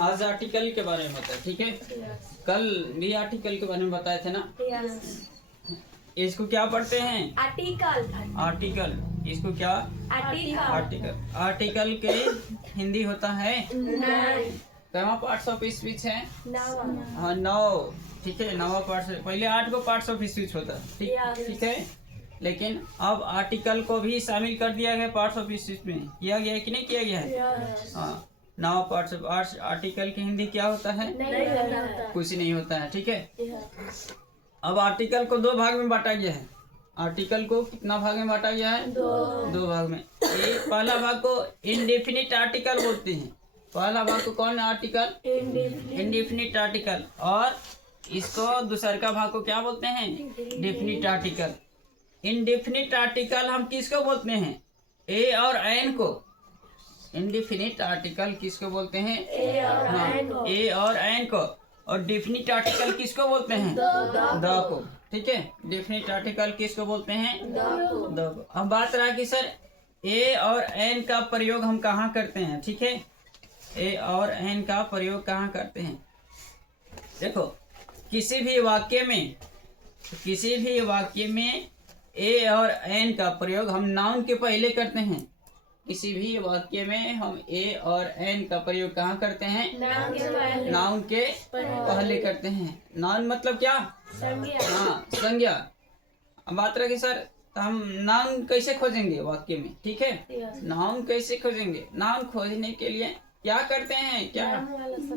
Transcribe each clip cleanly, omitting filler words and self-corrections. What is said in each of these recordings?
आज आर्टिकल के बारे में बताया, ठीक है। कल भी आर्टिकल के बारे में बताए थे ना। इसको क्या पढ़ते हैं? आर्टिकल। आर्टिकल। इसको क्या? आर्टिकल। आर्टिकल। आर्टिकल के हिंदी होता है कवा पार्ट्स ऑफ स्पीच है? हाँ 9, ठीक है। 9 पार्ट्स। पहले 8 को पार्ट्स ऑफ स्पीच होता, ठीक है। लेकिन अब आर्टिकल को भी शामिल कर दिया गया पार्ट्स ऑफ स्पीच में। किया गया है कि नहीं किया गया है? हाँ 9 पार्ट्स ऑफ आर्टिकल की हिंदी क्या होता है? कुछ नहीं होता है, ठीक है। अब आर्टिकल को 2 भाग में बांटा गया है। आर्टिकल को कितना भाग में बांटा गया है? 2 भाग में। एक पहला भाग को इंडेफिनिट आर्टिकल बोलते हैं। पहला भाग को कौन आर्टिकल? Indefinite article. और इसको दूसर का भाग को क्या बोलते हैं? Definite article. इंडेफिनिट आर्टिकल हम किसको बोलते हैं? ए और एन को। इंडेफिनिट आर्टिकल किसको बोलते हैं? ए और एन को। और डेफिनिट आर्टिकल किसको बोलते हैं? द को, ठीक है। डेफिनिट आर्टिकल किसको बोलते हैं? द को। अब बात रहा कि सर ए और एन का प्रयोग हम कहाँ करते हैं, ठीक है। ए और एन का प्रयोग कहाँ करते हैं? देखो किसी भी वाक्य में ए और एन का प्रयोग हम नाउन के पहले करते हैं। किसी भी वाक्य में हम ए और एन का प्रयोग कहाँ करते हैं? नाउन के पहले करते हैं। नाउन मतलब क्या? हाँ संज्ञा। अब बात रहे सर हम नाउन कैसे खोजेंगे वाक्य में, ठीक है। नाउन कैसे खोजेंगे? नाउन खोजने के लिए क्या करते हैं? क्या?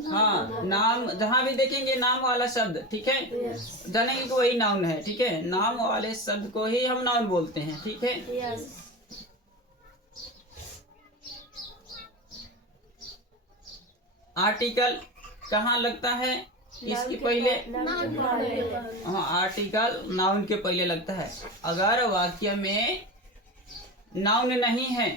हाँ नाम, जहाँ भी देखेंगे नाम वाला शब्द, ठीक है, जानेंगे कि वही नाउन है, ठीक है। नाम वाले शब्द को ही हम नाउन बोलते हैं, ठीक है। आर्टिकल कहाँ लगता है? इसके पहले। हाँ आर्टिकल नाउन के पहले लगता है। अगर वाक्य में नाउन नहीं है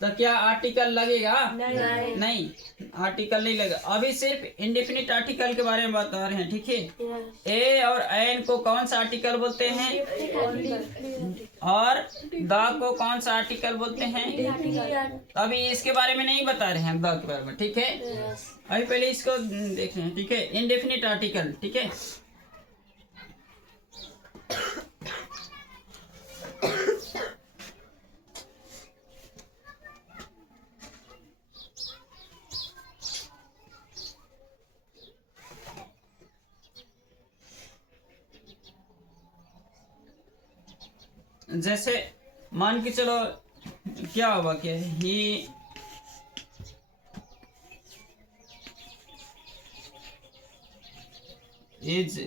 तो क्या आर्टिकल लगेगा? नहीं आर्टिकल नहीं लगेगा। अभी सिर्फ इंडेफिनिट आर्टिकल के बारे में बता रहे हैं, ठीक है। ए और एन को कौन सा आर्टिकल बोलते हैं? और द को कौन सा आर्टिकल बोलते हैं? अभी इसके बारे में नहीं बता रहे हैं, द के बारे में, ठीक है। अभी पहले इसको देख रहे हैं, ठीक है। इंडेफिनिट आर्टिकल, ठीक है। जैसे मान के चलो क्या हुआ कि ही इज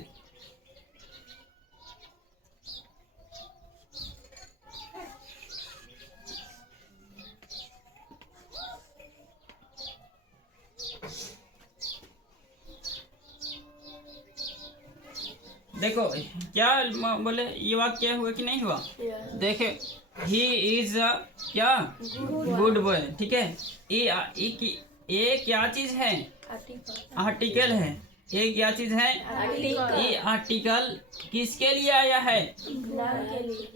देखो क्या बोले, ये वाक्य हुआ कि नहीं हुआ? देखे ही इज क्या गुड बॉय, ठीक है। ये क्या चीज है? आर्टिकल है। ये क्या चीज है? ये आर्टिकल किसके लिए आया है?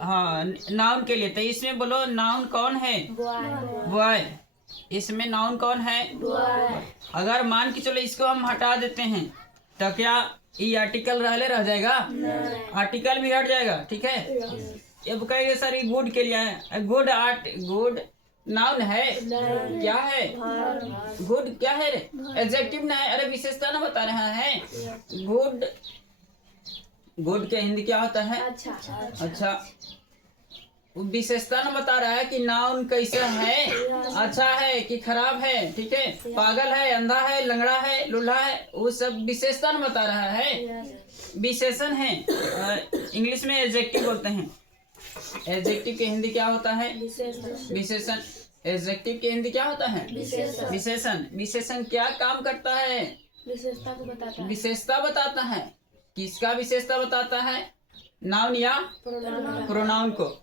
हाँ नाउन के लिए। तो इसमें बोलो नाउन कौन है? बॉय। इसमें नाउन कौन है? अगर मान के चलो इसको हम हटा देते हैं तो क्या ये आर्टिकल रह जाएगा? आर्टिकल भी हट जाएगा, ठीक है। अब कहेंगे सर ये गुड के लिए है। गुड गुड नाउन है? क्या है? गुड क्या है रे? एडजेक्टिव ना है। अरे विशेषता ना बता रहा है। गुड, गुड के हिंदी क्या होता है? अच्छा विशेषता ना बता रहा है कि नाउन कैसा है, अच्छा है कि खराब है, ठीक है, पागल है, अंधा है, लंगड़ा है, लूल्हा है, वो सब विशेषता ना बता रहा है। विशेषण है। इंग्लिश में एडजेक्टिव बोलते हैं। एडजेक्टिव के हिंदी क्या होता है? विशेषण। एडजेक्टिव के हिंदी क्या होता है? विशेषण। विशेषण क्या काम करता है? विशेषता बताता है। किसका विशेषता बताता है? नाउन या प्रोनाउन को।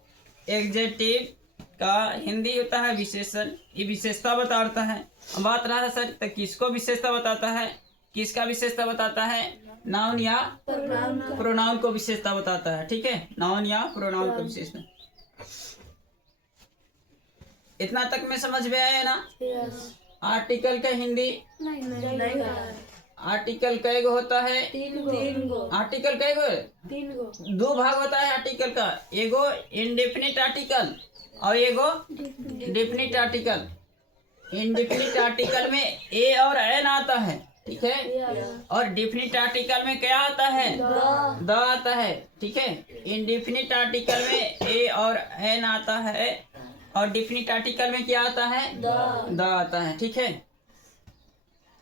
एडजेक्टिव का हिंदी होता है विशेषण। ये विशेषता बताता है। बात रहा है सर तो किसको विशेषता बताता है? किसका विशेषता बताता है? नाउन या प्रोनाउन को विशेषता बताता है, ठीक है। नाउन या प्रोनाउन को विशेषता। इतना तक में समझ में आया ना? यस। आर्टिकल का हिंदी, नहीं। आर्टिकल कई गो होता है? 3 गो। आर्टिकल कई गो? 3 गो। 2 भाग होता है आर्टिकल का, एगो इंडेफिनिट आर्टिकल और एगो डेफिनिट आर्टिकल। इंडेफिनिट आर्टिकल में ए और एन आता है, ठीक है, और डेफिनिट आर्टिकल में क्या आता है? द आता है, ठीक है। इंडेफिनिट आर्टिकल में ए और एन आता है और डेफिनिट आर्टिकल में क्या आता है? द आता है, ठीक है।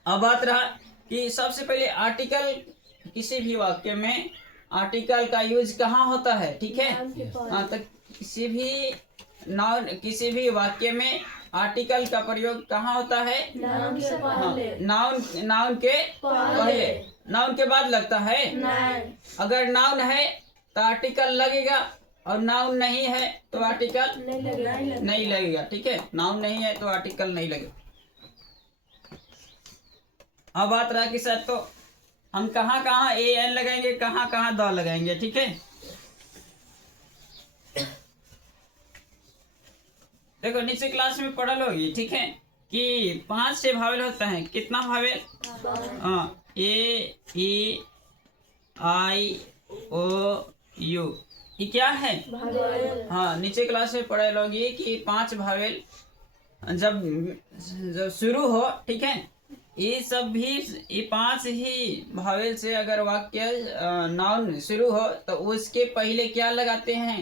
अब बात रहा कि सबसे पहले आर्टिकल, किसी भी वाक्य में आर्टिकल का यूज कहाँ होता है, ठीक है। हाँ, तो किसी भी वाक्य में आर्टिकल का प्रयोग कहाँ होता है? नाउन से पहले। नाउन के पहले, नाउन के बाद लगता है। अगर नाउन है तो आर्टिकल लगेगा और नाउन नहीं है तो आर्टिकल नहीं लगेगा, ठीक है। नाउन नहीं है तो आर्टिकल नहीं लगेगा। अब बात रहा कि सर तो हम कहाँ कहाँ ए एन लगाएंगे, कहाँ कहाँ द लगाएंगे, ठीक है। देखो नीचे क्लास में पढ़ल होगी, ठीक है, कि 5 से भावेल होता है। कितना भावेल? हाँ, ए ई आई ओ यू, ये क्या है? हाँ, नीचे क्लास में पढ़ल होगी कि 5 भावेल जब शुरू हो, ठीक है, ये 5 ही भावेल से अगर वाक्य नाउन शुरू हो तो उसके पहले क्या लगाते हैं?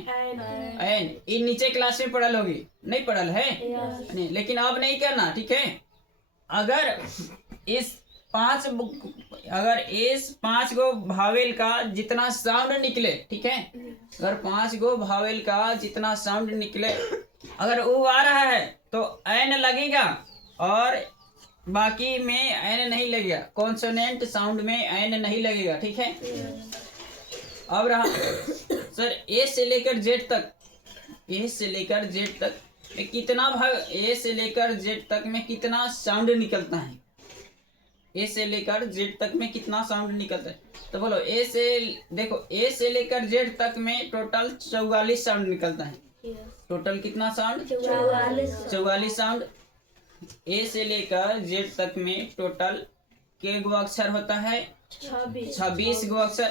एन। ये नीचे क्लास में पढ़ल होगी, नहीं पढ़ल है? नहीं, लेकिन अब नहीं करना, ठीक है। अगर इस 5 गो भावेल का जितना साउंड निकले, ठीक है, अगर 5 गो भावेल का जितना साउंड निकले, अगर वो आ रहा है तो एन लगेगा और बाकी में एन नहीं लगेगा। कॉन्सोनेंट साउंड में एन नहीं लगेगा, ठीक है। अब रहा सर ए से लेकर जेड तक, ए से लेकर जेड तक में कितना भाग, ए से लेकर जेड तक में कितना साउंड निकलता है? ए से लेकर जेड तक में कितना साउंड निकलता है? तो बोलो ए से, देखो ए से लेकर जेड तक में टोटल 44 साउंड निकलता है। टोटल कितना साउंड? 44 साउंड। ए से लेकर जेड तक में टोटल के गो अक्षर होता है? 26 गो अक्षर।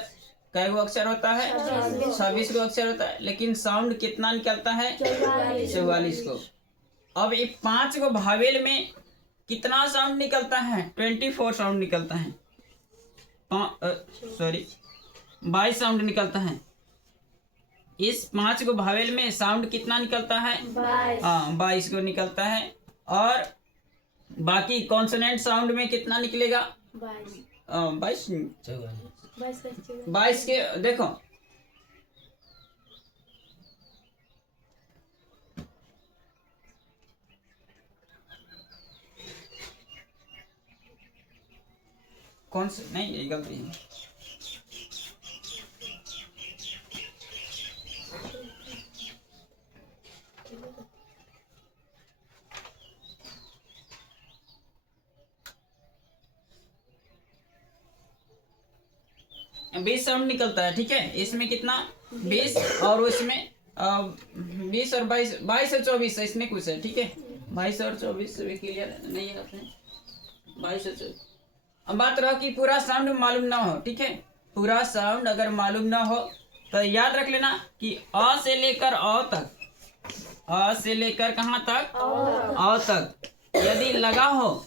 कै गो अक्षर होता है? 26 गो अक्षर होता है, लेकिन साउंड कितना निकलता है? 44 को। अब ये 5 गो भावेल में कितना साउंड निकलता है? 24 साउंड निकलता है। 22 साउंड निकलता है। इस 5 गो भावेल में साउंड कितना निकलता है? 22 को निकलता है। और बाकी कॉन्सोनेंट साउंड में कितना निकलेगा? 22 के। देखो कौन से, नहीं ये गलती है। बीस साउंड निकलता है, ठीक है। इसमें कितना? 20 और उसमें 20 और 22 और 24 इसमें कुछ है, ठीक है। 22 और 24 क्लियर नहीं है अपने? 22 और 24। अब बात रहा कि पूरा साउंड मालूम ना हो, ठीक है। पूरा साउंड अगर मालूम ना हो तो याद रख लेना कि अ से लेकर अ तक, अ से लेकर कहाँ तक? अ तक यदि लगा हो,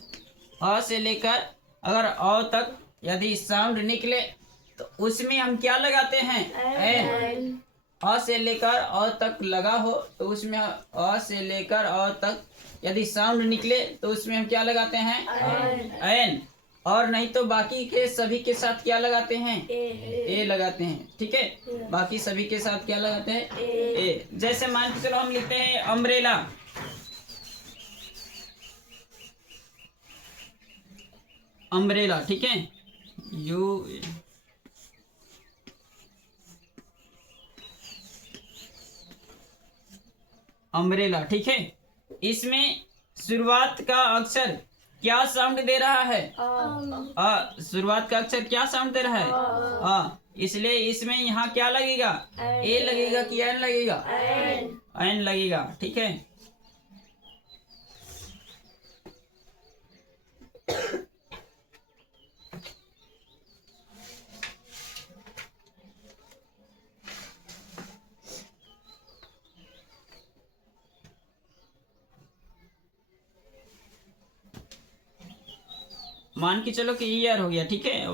अ से लेकर अगर अ तक यदि साउंड निकले तो उसमें हम क्या लगाते हैं? एन। अ से लेकर अ तक लगा हो तो उसमें अ से लेकर अ तक यदि साउंड निकले तो उसमें हम क्या लगाते हैं? एन। और नहीं तो बाकी के सभी के साथ क्या लगाते हैं? ए लगाते हैं, ठीक है। बाकी सभी के साथ क्या लगाते हैं? ए। जैसे मान के चलो हम लिखते हैं अम्ब्रेला, अम्ब्रेला, ठीक है, यू अम्ब्रेला, ठीक है। इसमें शुरुआत का अक्षर क्या साउंड दे रहा है? शुरुआत का अक्षर क्या साउंड दे रहा है? इसलिए इसमें यहाँ क्या लगेगा? ए लगेगा कि एन लगेगा? एन लगेगा, ठीक है। मान के चलो कि ER हो गया, ठीक है,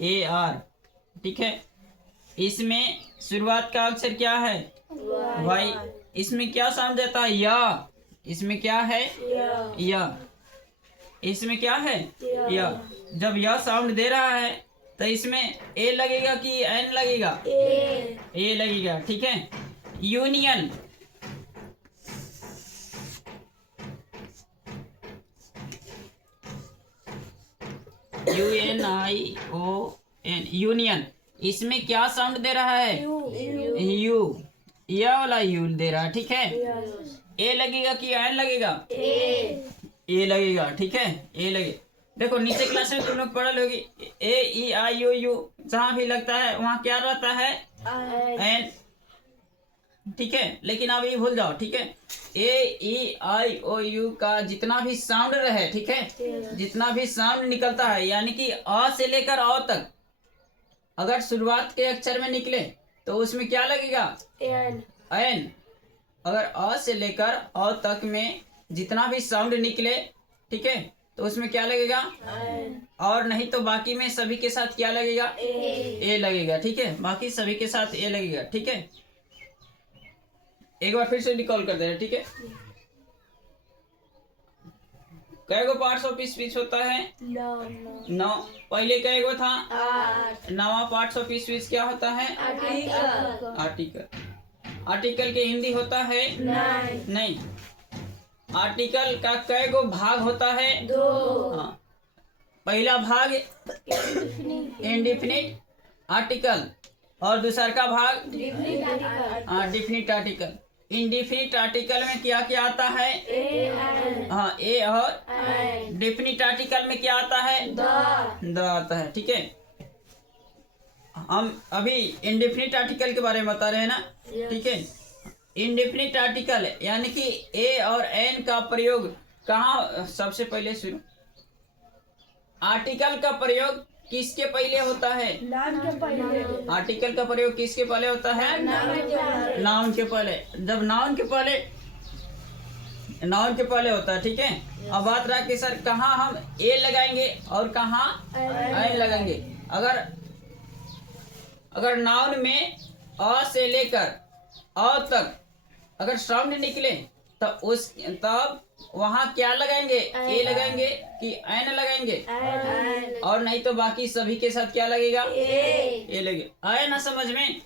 YEAR, ठीक है। इसमें शुरुआत का अक्षर क्या है? Y। इसमें क्या साउंड देता है? या। इसमें क्या है? या। इसमें क्या है? या। जब यह साउंड दे रहा है तो इसमें ए लगेगा कि एन लगेगा? ए लगेगा, ठीक है। Union, UNION, union. इसमें क्या साउंड दे रहा है? यू। यह वाला यू दे रहा है, ठीक है। ए लगेगा कि एन लगेगा? ए लगेगा, ठीक है, ए लगे। देखो नीचे क्लास में तुम लोग पढ़ लोगे AEIOU, जहां भी लगता है वहां क्या रहता है? एन, ठीक है। लेकिन आप ये भूल जाओ, ठीक है, AEIOU का जितना भी साउंड रहे, ठीक है, जितना भी साउंड निकलता है, यानी कि अ से लेकर अ तक, अगर शुरुआत के अक्षर में निकले तो उसमें क्या लगेगा? एन। अगर अ से लेकर अ तक में जितना भी साउंड निकले, ठीक है, तो उसमें क्या लगेगा? और नहीं तो बाकी में सभी के साथ क्या लगेगा? ए लगेगा, ठीक है, बाकी सभी के साथ ए लगेगा, ठीक है। एक बार फिर से रिकॉल कर दे रहे, ठीक है। कै गो पार्ट्स ऑफ स्पीच होता है? 9। पहले कै गो था? 8। नवा पार्ट्स ऑफ स्पीच क्या होता है? आर्टिकल। आर्टिकल के हिंदी होता है? नहीं। आर्टिकल का कै गो भाग होता है? 2। हाँ। पहला भाग इंडेफिनिट आर्टिकल और दूसरा का भाग डिफिनिट आर्टिकल। इंडेफिनिट आर्टिकल में क्या क्या आता है? हाँ, ए। और डेफिनिट आर्टिकल में क्या आता है? द आता है, ठीक है। हम अभी इंडेफिनिट आर्टिकल के बारे में बता रहे हैं ना, ठीक है। इंडेफिनिट आर्टिकल यानी कि ए और एन का प्रयोग कहाँ? सबसे पहले सुनो, आर्टिकल का प्रयोग किसके पहले होता है? आर्टिकल का प्रयोग किसके पहले होता है? नाउन के पहले। जब नाउन के पहले होता है, ठीक है। अब बात रहा कि सर कहाँ हम ए लगाएंगे और कहाँ एन लगाएंगे। अगर नाउन में अ से लेकर अ तक अगर साउंड निकले तब वहां क्या लगाएंगे? ए लगाएंगे कि एन लगाएंगे? और नहीं तो बाकी सभी के साथ क्या लगेगा? ए लगेगा। आया ना समझ में?